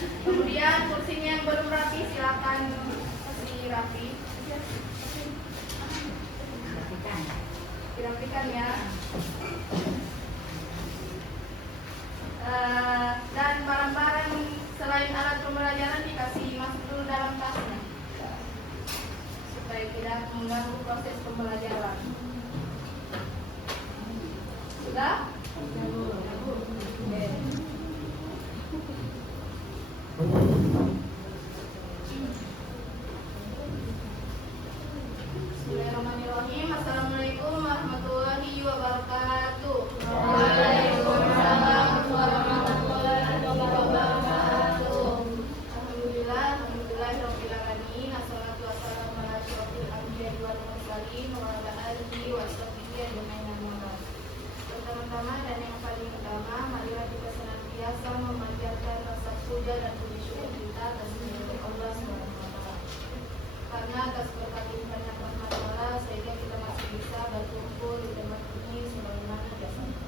Kemudian kursinya yang belum rapi silakan dirapi. Dirapikan ya. Dan barang-barang selain alat pembelajaran dikasih masuk dulu dalam tasnya supaya tidak mengganggu proses pembelajaran. Sudah? Oke. Bismillahirrahmanirrahim. Assalamualaikum warahmatullahi wabarakatuh. Waalaikumsalam warahmatullahi wabarakatuh. Alhamdulillahirabbil alamin. Assalatu wassalamu ala asyrofil anbiya'i wal mursalin wa ala alihi wa sahbihi ajmain. Pertama-tama dan yang paling utama, marilah kita senantiasa memanjatkan rasa puja dan puji syukur kita atas kehadirat Allah SWT. Karena atas berkat limpahan rahmat Allah sehingga kita masih bisa berkumpul di tempat ini sebagaimana biasanya.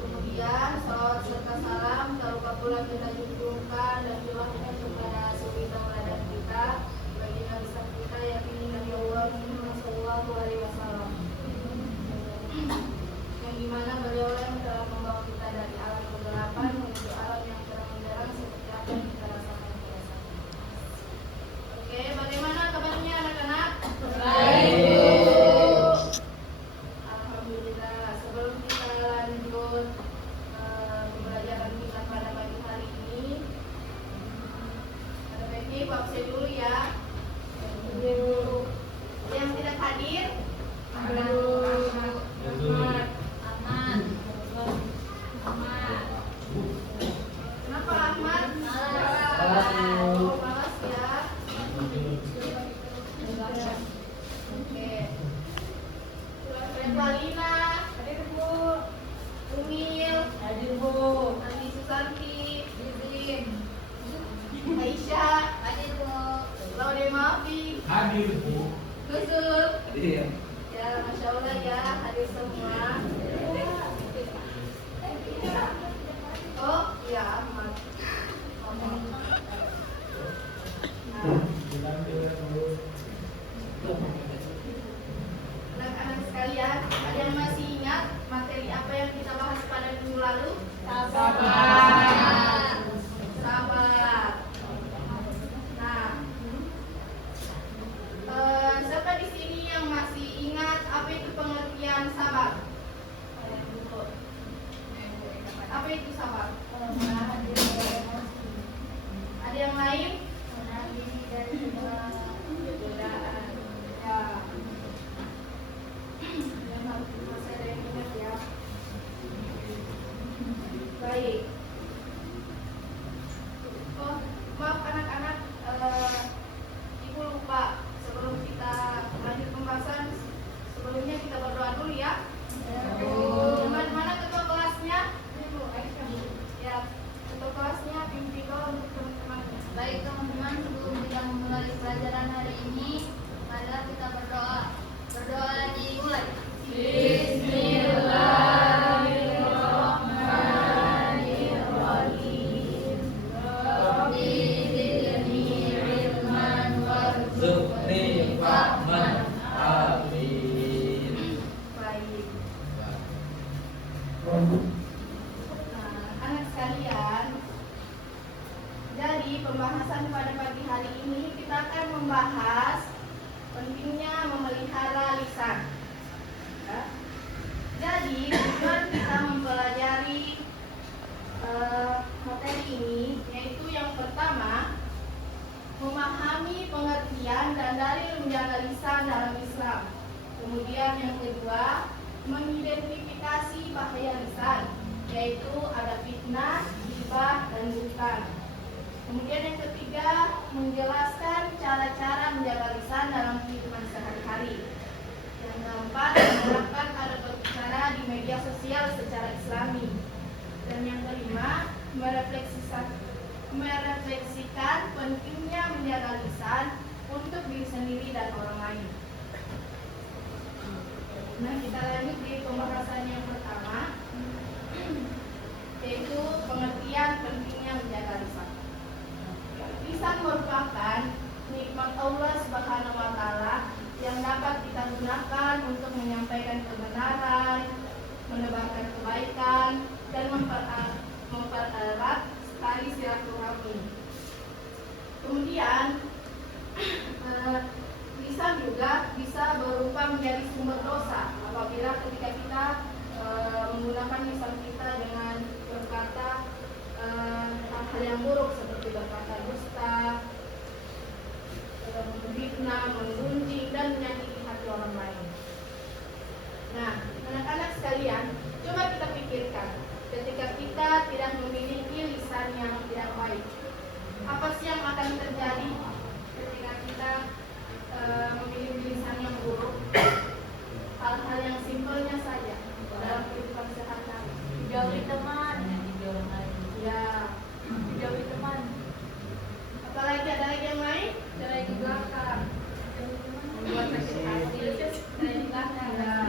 Kemudian salawat serta salam tak lupa pula kita junjungkan dan curahkan kepada suri tauladan kita, baginda besar kita yakni Nabi Allah Muhammad sallallahu alaihi wasallam. Yang dimana beliau yang telah membawa kita dari alam kegelapan menuju alam yang terang benderang seperti apa yang kita rasakan biasa. Oke, bagaimana kabarnya anak-anak? Baik. Alhamdulillah. Sebelum kita lanjut pembelajaran kita pada pagi hari ini, ada baiknya Ibu absen dulu ya. Yang tidak hadir, Kenapa Ahmad? Oh, malas ya. Oke. Revalina, hadir Bu. Umil, hadir Bu. Andi Susanti, Izin. Aisyah, hadir Bu. Laude Mafi, hadir Bu. Kusur, hadir. Ya, Masya Allah ya, hadir semua. Oh, iya Ahmad. Anak-anak sekalian, ada yang masih ingat materi apa yang kita bahas pada minggu lalu? Sabar. Sabar. Nah, siapa di sini yang masih ingat apa itu pengertian sabar? Apa itu sabar? Ada yang lain? Menahan diri dari godaan. Ya. Yang harus masih ada yang ingat ya. Baik. Oh, maaf anak-anak, Ibu lupa sebelum kita lanjut pembahasan, sebelumnya kita berdoa dulu ya. Mana ketua kelasnya? Ya, ketua kelasnya pimpin doa untuk teman-teman. Baik teman-teman, sebelum kita memulai pelajaran hari ini, marilah kita berdoa. Berdoa dimulai. Bismillahirrahmanirrahim. Rabbi zidni ilman warzuqni fahman. Amin. Baik. Anak sekalian, jadi pembahasan pada pagi hari ini kita akan membahas pentingnya memelihara lisan. Ya. Jadi tujuan kita mempelajari materi ini yaitu yang pertama, memahami pengertian dan dalil menjaga lisan dalam Islam. Kemudian yang kedua, mengidentifikasi bahaya lisan, yaitu ada fitnah, ghibah, dan buhtan. Kemudian yang ketiga, menjelaskan cara-cara menjaga lisan dalam kehidupan sehari-hari. Yang keempat, menerapkan adab berbicara di media sosial secara Islami. Dan yang kelima, merefleksikan pentingnya menjaga lisan untuk diri sendiri dan orang lain. Nah, kita lanjut di pembahasan yang pertama, yaitu pengertian pentingnya menjaga lisan. Allah Subhanahu wa taala yang dapat kita gunakan untuk menyampaikan kebenaran, menebarkan kebaikan, dan mempererat tali silaturahmi. Kemudian lisan juga bisa berupa menjadi sumber dosa apabila ketika kita menggunakan lisan kita dengan berkata hal yang buruk seperti berkata dusta, memfitnah, menggunjing, dan menyakiti hati orang lain. Nah, anak-anak sekalian, coba kita pikirkan, ketika kita tidak memiliki lisan yang tidak baik, apa sih yang akan terjadi ketika kita memiliki lisan yang buruk? Hal-hal yang simpelnya saja dalam kehidupan sehari-hari. Dijauhi teman, Ya, dijauhi teman. apalagi ada lagi yang lain? Ada lagi belakang. Membuat sakit hati. Ada di belakang. Ya.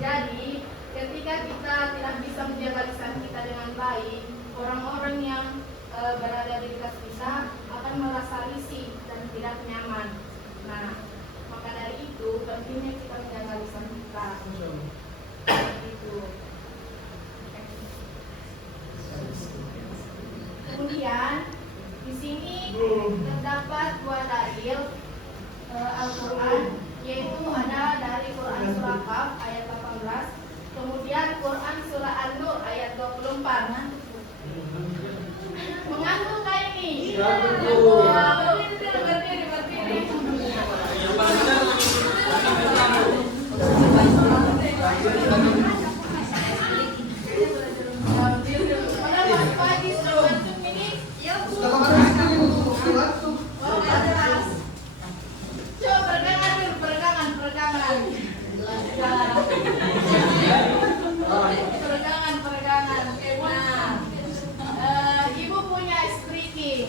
Jadi, ketika kita tidak bisa menjaga lisan kita dengan baik, orang-orang yang berada di dekat kita akan merasa risih dan tidak nyaman. Nah, maka dari itu pentingnya kita menjaga lisan kita. Itu. Kemudian di sini terdapat dua dalil Al-Quran, yaitu ada dari Quran surah Qaf ayat 18, kemudian Quran surah An-Nur ayat 24. Mengantuk kah ini? Ya, berdiri. Pagi sudah ngantuk ini? Coba peregangan dulu, peregangan. Peregangan. Nah, ibu punya streaking.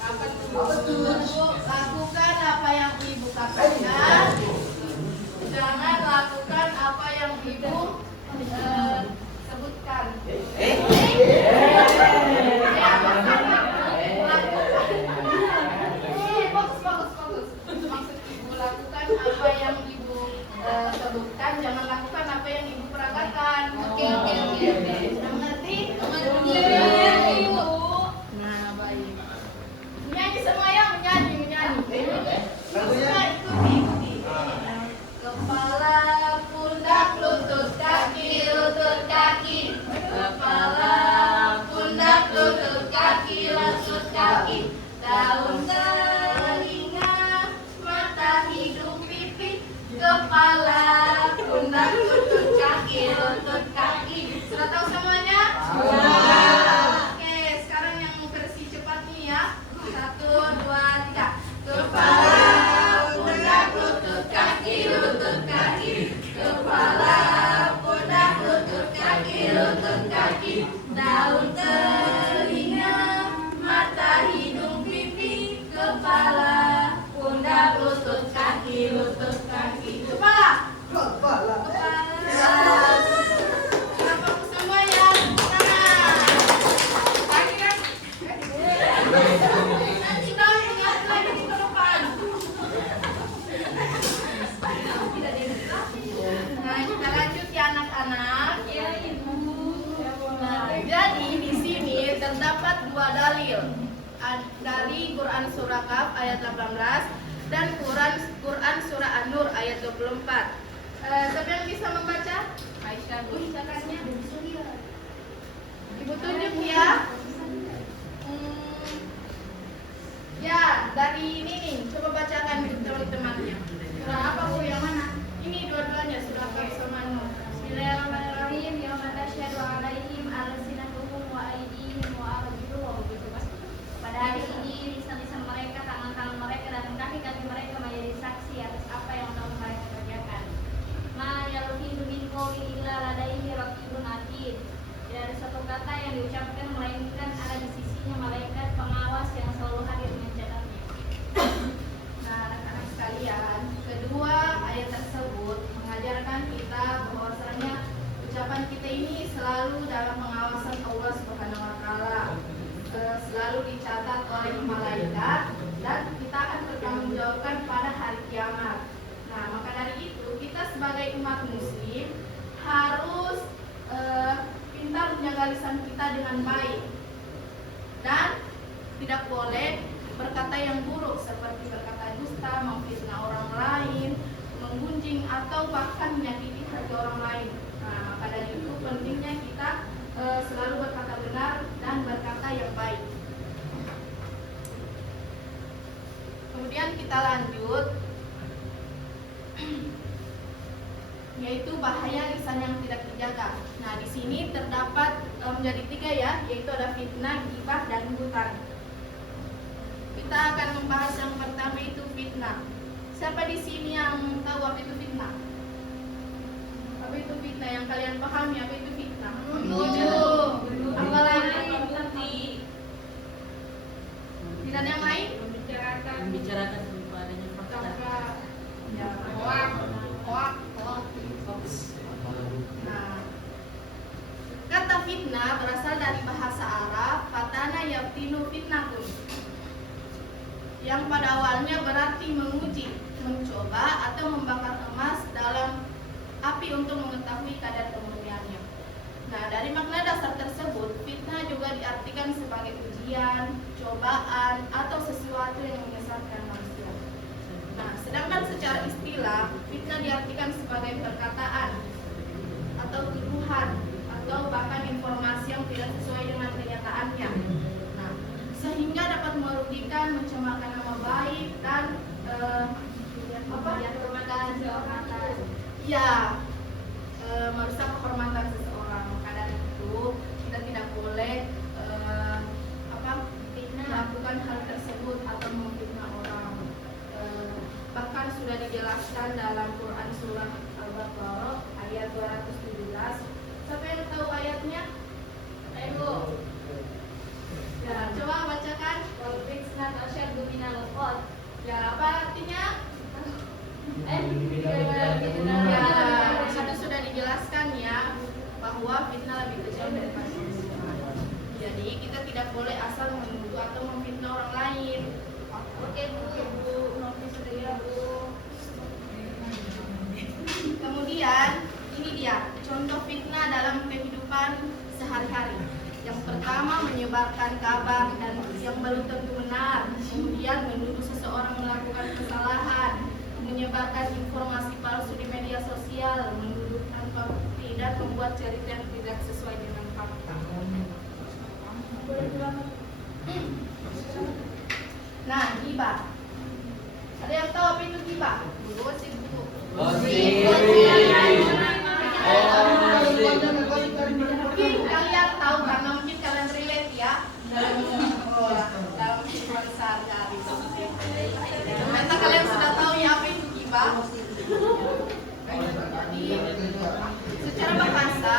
Apa tuh? Lakukan apa yang ibu katakan. Jangan lakukan apa yang ibu sebutkan. Bagus. Maksud ibu lakukan apa yang ibu sebutkan, jangan lakukan apa yang ibu peragakan. Oke. Sudah mengerti? Mengerti, Ibu. Nah, baik. Menyanyi semua ya, menyanyi. Semua ikuti. Kepala, pundak, lutut, kaki. Kepala, pundak, lutut, kaki. Daun, telinga, mata, hidung, pipi. Kepala, pundak, lutut, kaki. Sudah tahu semuanya? Oke, sekarang yang versi cepat nih ya. 1, 2, 3. Kepala, pundak, lutut, kaki. Kepala, pundak, lutut, kaki. Daun, telinga, mata, hidung, pipi. Kepala, pundak, lutut, kaki. Kepala. Kenapa semua ya? Kaki kan? Nanti dong, ingat lagi di depan. Nah, kita lanjut ya anak-anak. Ya, Ibu. Nah, jadi di sini terdapat dua dalil dari Quran surah Qaf ayat 18 dan Quran surah An-Nur ayat 24. Siapa yang bisa membaca? Aisyah, Bu, bacakannya. Ibu tunjuk ya. Ya, dari ini nih, coba bacakan teman-temannya. Surah apa, Bu? Yang mana? Ini dua-duanya surah Qaf sama An-Nur. Bismillahirrahmanirrahim. Yauma tasyhadu 'alaihim alsinatuhum wa aydihim wa arjuluhum. Pada hari ini lisan-lisan mereka, tangan-tangan mereka, dan kaki-kaki mereka menjadi saksi atas apa yang telah mereka kerjakan. Ma yalfizu min qawlin illa ladaihi raqibun atid. Tidak ada satu kata yang diucapkan melainkan ada di sisinya malaikat pengawas yang selalu hadir mencatatnya. Nah, anak-anak sekalian, kedua ayat tersebut mengajarkan kita bahwasanya ucapan kita ini selalu dalam pengawasan Allah Subhanahu wa taala. Selalu dicatat oleh menjaga lisan kita dengan baik. Dan tidak boleh berkata yang buruk seperti berkata dusta, memfitnah orang lain, menggunjing atau bahkan menyakiti hati orang lain. Nah, maka dari itu pentingnya kita selalu berkata benar dan berkata yang baik. Kemudian kita lanjut, yaitu bahaya lisan yang tidak dijaga. Nah, di sini terdapat menjadi 3 ya, yaitu ada fitnah, ghibah, dan buhtan. Kita akan membahas yang pertama itu fitnah. Siapa di sini yang tahu apa itu fitnah? Apa itu fitnah yang kalian pahami apa itu fitnah? Apa lagi? Dan yang lain? Membicarakan tanpa adanya fakta. Ya, hoak. Nah, kata fitnah berasal dari bahasa Arab fatana yaftinu fitnatun, yang pada awalnya berarti menguji, mencoba atau membakar emas dalam api untuk mengetahui kadar kemurniannya. Nah, dari makna dasar tersebut, fitnah juga diartikan sebagai ujian, cobaan, atau sesuatu yang menyesatkan manusia. Nah, sedangkan secara istilah, fitnah diartikan sebagai perkataan atau tuduhan atau bahkan informasi yang tidak sesuai dengan kenyataannya. Nah, sehingga dapat merugikan, mencemarkan nama baik dan merusak kehormatan seseorang. Maka dari itu kita tidak boleh melakukan hal tersebut atau memfitnah orang. Bahkan sudah dijelaskan dalam Quran surah Al-Baqarah ayat 217. Siapa yang tahu ayatnya? Ayo. Ya, coba bacakan. Ya, apa artinya? Itu sudah dijelaskan ya, bahwa fitnah lebih kecil daripada pembunuhan. Jadi kita tidak boleh asal menuduh atau memfitnah orang lain. Oke bu, notis sudah ya bu. Kemudian ini dia contoh fitnah dalam kehidupan sehari-hari. Yang pertama, menyebarkan kabar dan yang belum tentu benar. Kemudian menuduh seseorang melakukan kesalahan, menyebarkan informasi palsu di media sosial, menuduh tanpa bukti, dan membuat cerita yang tidak sesuai dengan fakta. Nah, ghibah. Ada yang tahu apa itu ghibah? Gosip bu. Mungkin kalian tahu karena mungkin kalian relate ya dalam kehidupan sehari-hari. Ternyata kalian sudah tahu ya apa itu ghibah. Jadi secara bahasa,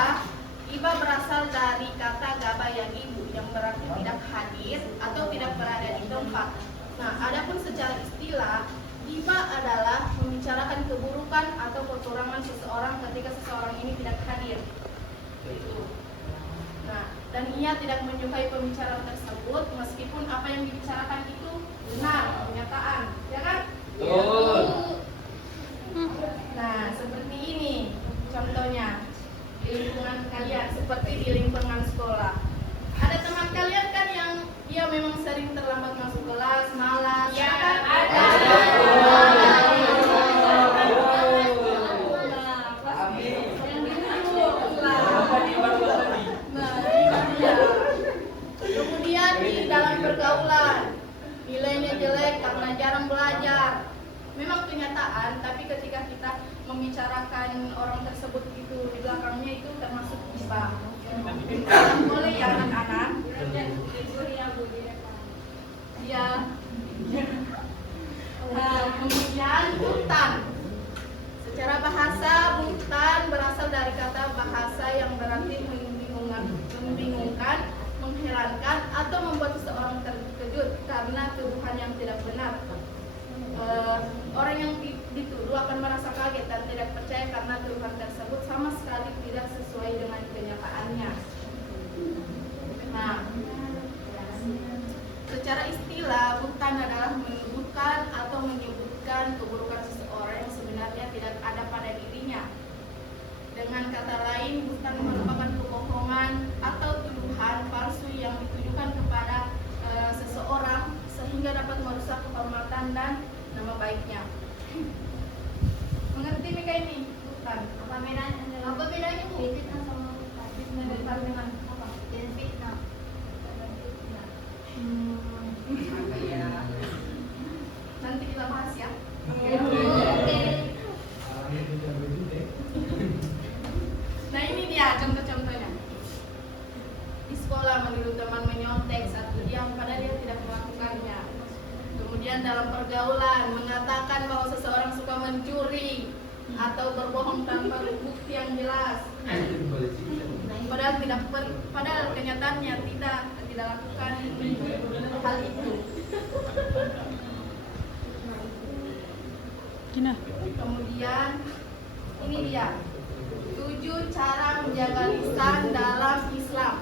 ghibah berasal dari kata gaba yang ibu, yang berarti tidak hadir atau tidak berada di tempat. Nah, adapun secara istilah, ghibah adalah membicarakan keburukan atau kekurangan seseorang ketika seseorang ini tidak hadir. Itu. Nah, dan ia tidak menyukai pembicaraan tersebut meskipun apa yang dibicarakan itu benar, kenyataan, ya kan? Betul. Nah, seperti ini contohnya di lingkungan kalian, seperti di lingkungan sekolah. Ada teman kalian kan yang dia memang sering terlambat masuk kelas, malas, ya kan? Ada. Kemudian di dalam pergaulan, nilainya jelek karena jarang belajar. Memang kenyataan, tapi ketika kita membicarakan orang tersebut itu di belakangnya itu termasuk ghibah. Boleh ya anak-anak? Ya. Kemudian buhtan. Secara bahasa, buhtan berasal dari kata bahasa yang berarti membingungkan, mengherankan, atau membuat seseorang terkejut karena tuduhan yang tidak benar. Orang yang dituduh akan merasa kaget dan tidak percaya karena tuduhan tersebut sama sekali tidak sesuai dengan kenyataannya. Nah, secara istilah, buhtan adalah menuduhkan atau menyebutkan keburukan seseorang yang sebenarnya tidak ada pada dirinya. Dengan kata lain, buhtan merupakan kebohongan atau Tuhan dan nama baiknya. Mengerti Mika ini? Bukan. Apa bedanya Bu? Fitnah sama Fitnah dengan apa? dan fitnah. Nanti kita bahas ya. Oke. Nah ini dia contoh-contohnya. Di sekolah menurut teman menyontek saat diam padahal dia tidak melakukannya. Kemudian dalam pergaulan mengatakan bahwa seseorang suka mencuri atau berbohong tanpa bukti yang jelas. Padahal kenyataannya tidak lakukan hal itu. Kemudian ini dia 7 cara menjaga lisan dalam Islam.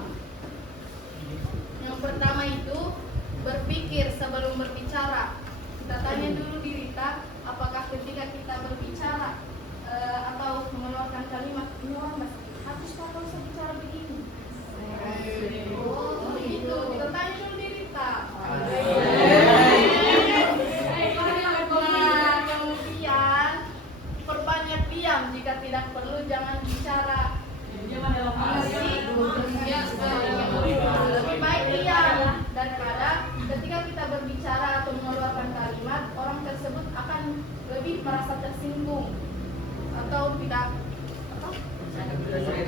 Yang pertama itu berpikir sebelum berbicara. Kita tanya dulu diri kita, apakah ketika kita berbicara atau mengeluarkan kalimat ini orang masih habis kalau saya bicara begini. Oh begitu, kita tanya dulu diri kita. Nah, kemudian perbanyak diam jika tidak perlu, jangan bicara. Lebih baik diam daripada ketika kita berbicara atau mengeluarkan kalimat orang tersebut akan lebih merasa tersinggung atau tidak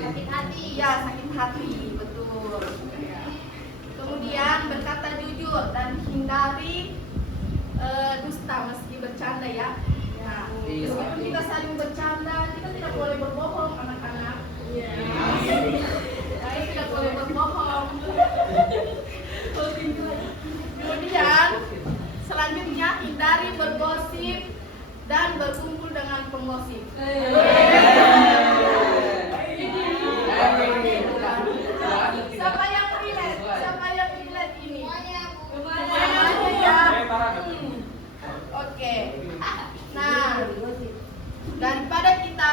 sakit hati. Ya, sakit hati, betul. Kemudian berkata jujur dan hindari dusta meski bercanda ya. Nah, meskipun kita saling bercanda, kita tidak boleh berbohong anak-anak. Saya tidak boleh berbohong. Kemudian selanjutnya hindari bergosip dan berkumpul dengan penggosip. Siapa yang relate? Siapa yang relate ini? Semuanya ya. Oke. Nah, daripada kita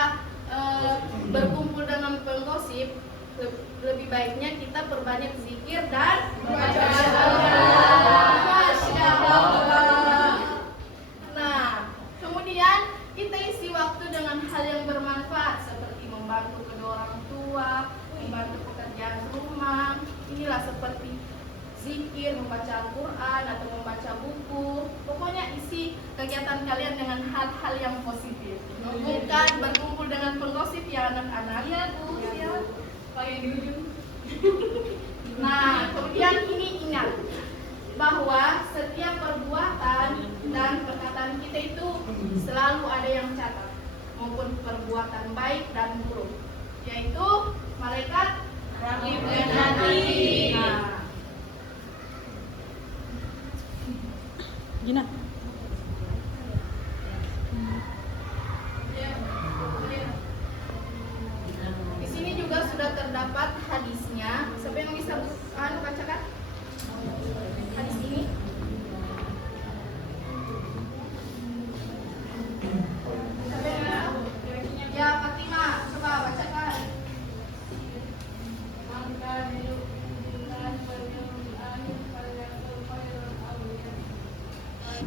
berkumpul dengan penggosip, lebih baiknya kita perbanyak zikir dan membaca Masya Allah. Nah, kemudian kita isi waktu dengan hal yang bermanfaat seperti membantu kedua orang tua, membantu pekerjaan rumah. Inilah seperti zikir, membaca Al-Quran atau membaca buku. Pokoknya isi kegiatan kalian dengan hal-hal yang positif. Bukan berkumpul dengan penggosip ya anak-anak. Iya Bu, ya. Pakai di ujung. Nah, kemudian ini ingat bahwa setiap perbuatan dan perkataan kita itu selalu ada yang catat, maupun perbuatan baik dan buruk, yaitu malaikat raqib dan atid. Nah, Gina. di sini juga sudah terdapat hadisnya. Siapa yang bisa bacakan hadis ini? Siapa yang bisa? Ya Fatimah, coba bacakan.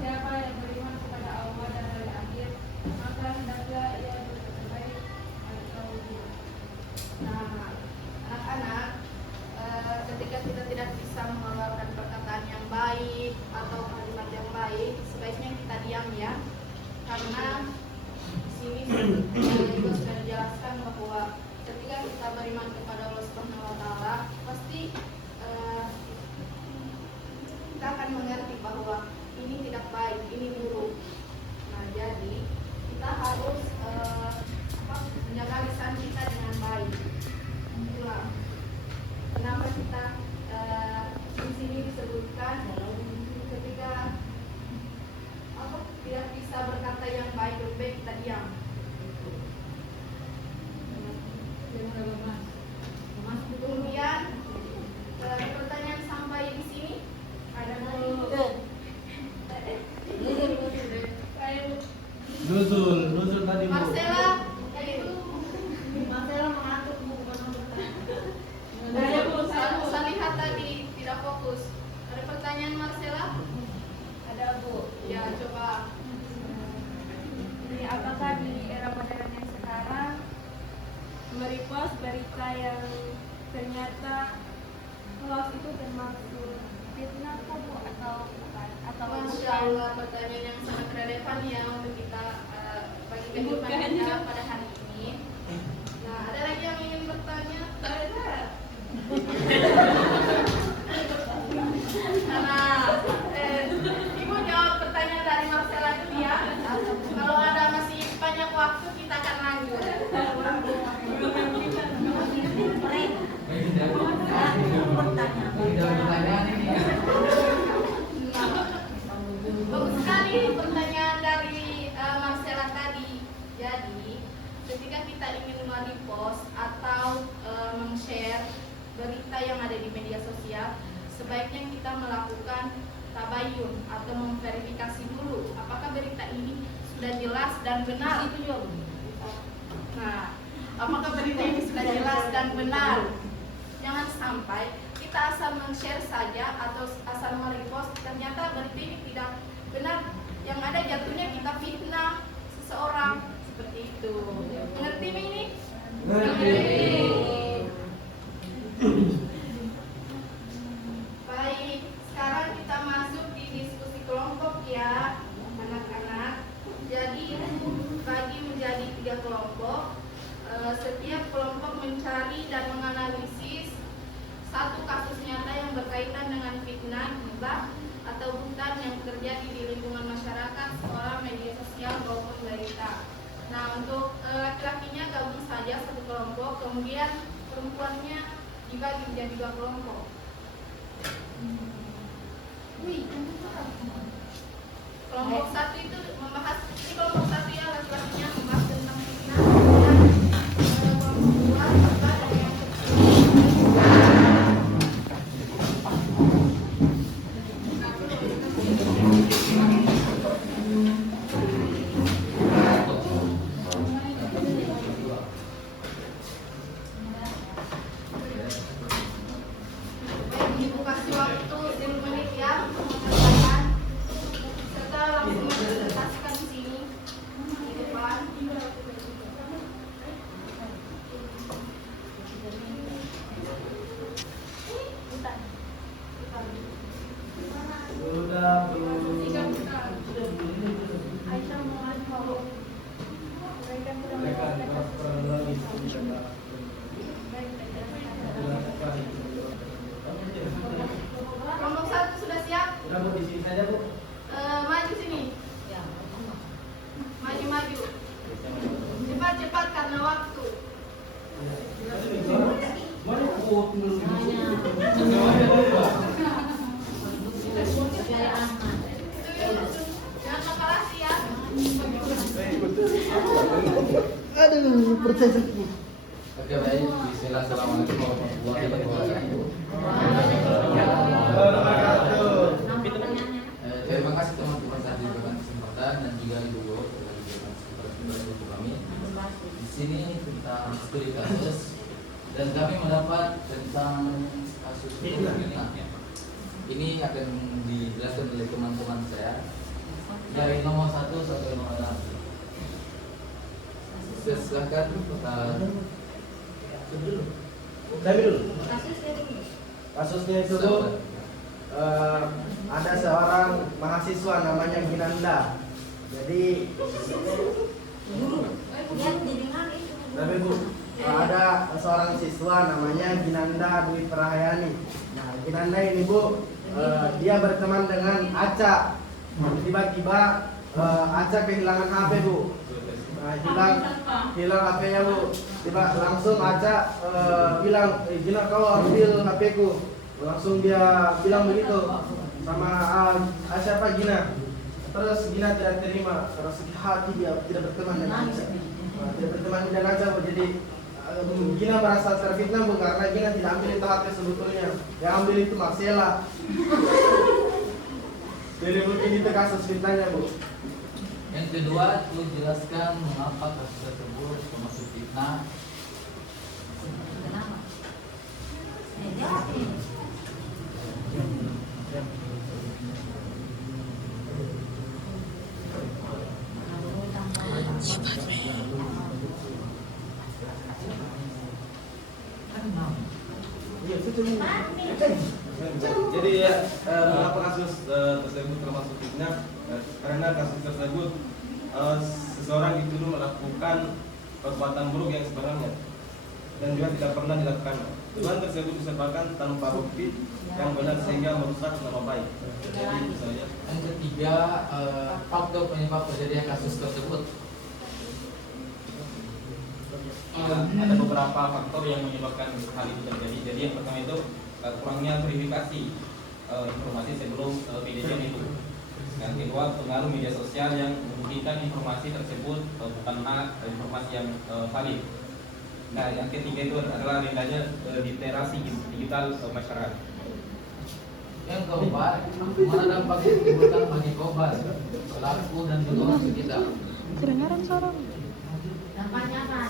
Siapa yang beriman kepada Allah dan hari akhir, maka hendaklah ia berbuat baik atau dia. Nah, anak-anak, ketika kita tidak bisa mengeluarkan perkataan yang baik atau kalimat yang baik, sebaiknya kita diam ya. Karena di sini juga sudah dijelaskan bahwa ketika kita beriman kepada Allah Subhanahu wa taala, pasti kita akan mengerti bahwa ini tidak baik, ini buruk. Nah, jadi kita harus menjaga lisan kita dengan baik. Itulah kenapa kita di sini disebutkan ketika tidak bisa berkata yang baik, lebih baik kita diam. yang ternyata hoax itu termasuk fitnah kok Bu, atau bukan? Atau Masya Allah, pertanyaan yang sangat relevan ya untuk kita bagi kehidupan kita pada hari ini. Nah, ada lagi yang ingin bertanya? Ada. Nah, Ibu jawab pertanyaan dari Marcella dulu ya. Kalau ada masih banyak waktu kita akan lanjut. Bagus sekali pertanyaan dari Marcella tadi. Jadi, ketika kita ingin merepost atau men-share berita yang ada di media sosial, sebaiknya kita melakukan tabayun atau memverifikasi dulu apakah berita ini sudah jelas dan benar. Nah, apakah berita ini sudah jelas dan benar? Jangan sampai kita asal men-share saja atau asal merepost, ternyata berita ini tidak benar. Yang ada jatuhnya kita fitnah seseorang seperti itu. Mengerti ini? Mengerti. Baik, sekarang kita masuk di diskusi kelompok ya, anak-anak. Jadi bagi menjadi 3 kelompok. Setiap kelompok mencari dan menganalisis satu kasus nyata yang berkaitan dengan fitnah, gibah, atau bukan yang terjadi di lingkungan masyarakat, sekolah, media sosial maupun berita. Nah, untuk laki-lakinya gabung saja satu kelompok, kemudian perempuannya dibagi menjadi 2 kelompok. Kelompok 1 itu membahas, ini kelompok 1 ya, laki-lakinya membahas tentang fitnah, kemudian kelompok 2 gibah dan yang Ibu kasih waktu 10 menit ya untuk mengerjakan serta langsung mempresentasikan di sini di depan. Aisyah mohon mau mereka Kelompok 1 sudah siap? Sudah Bu, di sini saja Bu. Maju sini. Maju. Cepat karena waktu. Mana aku Jangan makalasi ya. Aduh, proses. Oke baik, bismillah, assalamualaikum warahmatullahi wabarakatuh. Terima kasih teman-teman telah diberikan kesempatan dan juga ibu guru telah diberikan kesempatan untuk kami. Di sini tentang studi kasus dan kami mendapat tentang kasus fitnah. Ini akan dijelaskan oleh teman-teman saya dari nomor 1 sampai nomor 6. Silakan Saya dulu. Kasusnya itu Bu, ada seorang mahasiswa namanya Ginanda. Jadi tapi Bu, ada seorang siswa namanya Ginanda Dwi Prahayani. Nah, Ginanda ini Bu, dia berteman dengan Aca. Tiba-tiba Aca kehilangan HP Bu. Nah, hilang HP-nya Bu. Tiba langsung Aca bilang, Gina kau ambil HP-ku. Langsung dia bilang begitu sama siapa Gina. Terus Gina tidak terima, terus hati dia tidak berteman dengan Aca. Tidak berteman dengan Aca Bu. Jadi Gina merasa terfitnah Bu, karena Gina tidak ambil itu HP sebetulnya. Yang ambil itu Marcella. Jadi mungkin itu kasus fitnahnya Bu. Yang kedua, itu jelaskan mengapa kasus tersebut termasuk fitnah. Kenapa? Jadi ya, mengapa kasus tersebut termasuk fitnah? Karena kasus tersebut seseorang dituduh melakukan perbuatan buruk yang sebenarnya dan juga tidak pernah dilakukan. Tuduhan tersebut disebarkan tanpa bukti yang benar sehingga merusak nama baik. Jadi itu saja. Yang ketiga, faktor penyebab terjadinya kasus tersebut. Ada beberapa faktor yang menyebabkan hal itu terjadi. Jadi yang pertama itu kurangnya verifikasi informasi sebelum kejadian itu. Yang kedua, pengaruh media sosial yang membuktikan informasi tersebut bukanlah informasi yang valid. Nah, yang ketiga itu adalah rendahnya literasi digital masyarakat. Yang keempat, mana dampak yang ditimbulkan bagi korban, pelaku dan juga orang sekitar. Kedengaran suara. Dampaknya apa?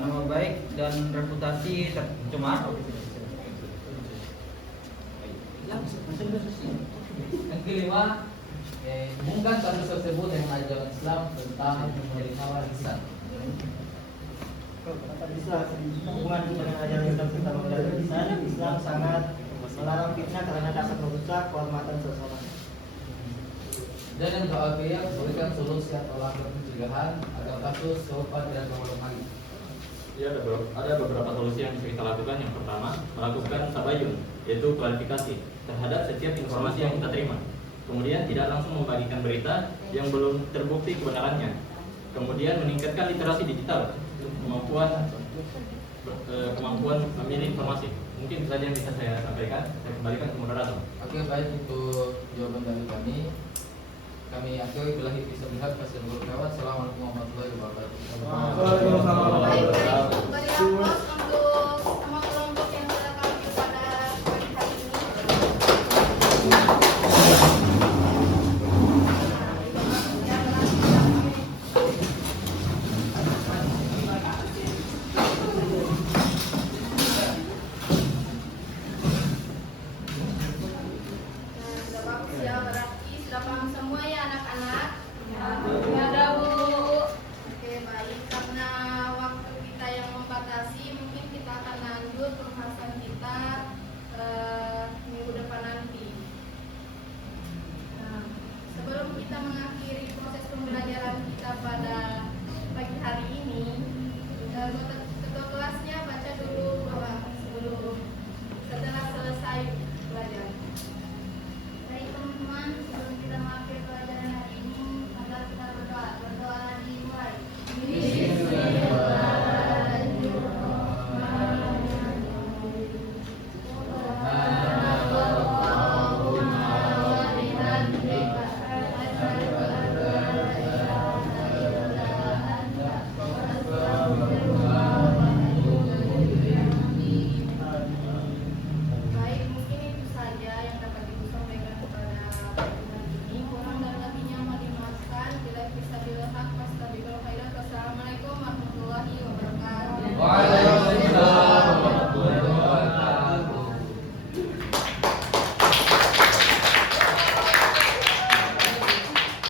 Nama baik dan reputasi tercemar. Yang kelima, hubungkan kasus tersebut dengan ajaran Islam tentang menerima warisan. Bisa hubungan dengan ajaran Islam tentang memelihara warisan, Islam sangat melarang fitnah karena dapat merusak kehormatan seseorang. Dan yang terakhir, berikan solusi atau langkah pencegahan agar kasus serupa tidak terulang lagi. Ya, ada beberapa solusi yang bisa kita lakukan. Yang pertama, melakukan tabayun, yaitu klarifikasi terhadap setiap informasi yang kita terima. Kemudian tidak langsung membagikan berita yang belum terbukti kebenarannya. Kemudian meningkatkan literasi digital, kemampuan memilih informasi. Mungkin itu saja yang bisa saya sampaikan. Saya kembalikan ke moderator. Oke, baik, untuk jawaban dari kami. Kami akhiri bila bisa melihat pasien berlewat. Assalamualaikum warahmatullahi wabarakatuh. Baik, beri aplaus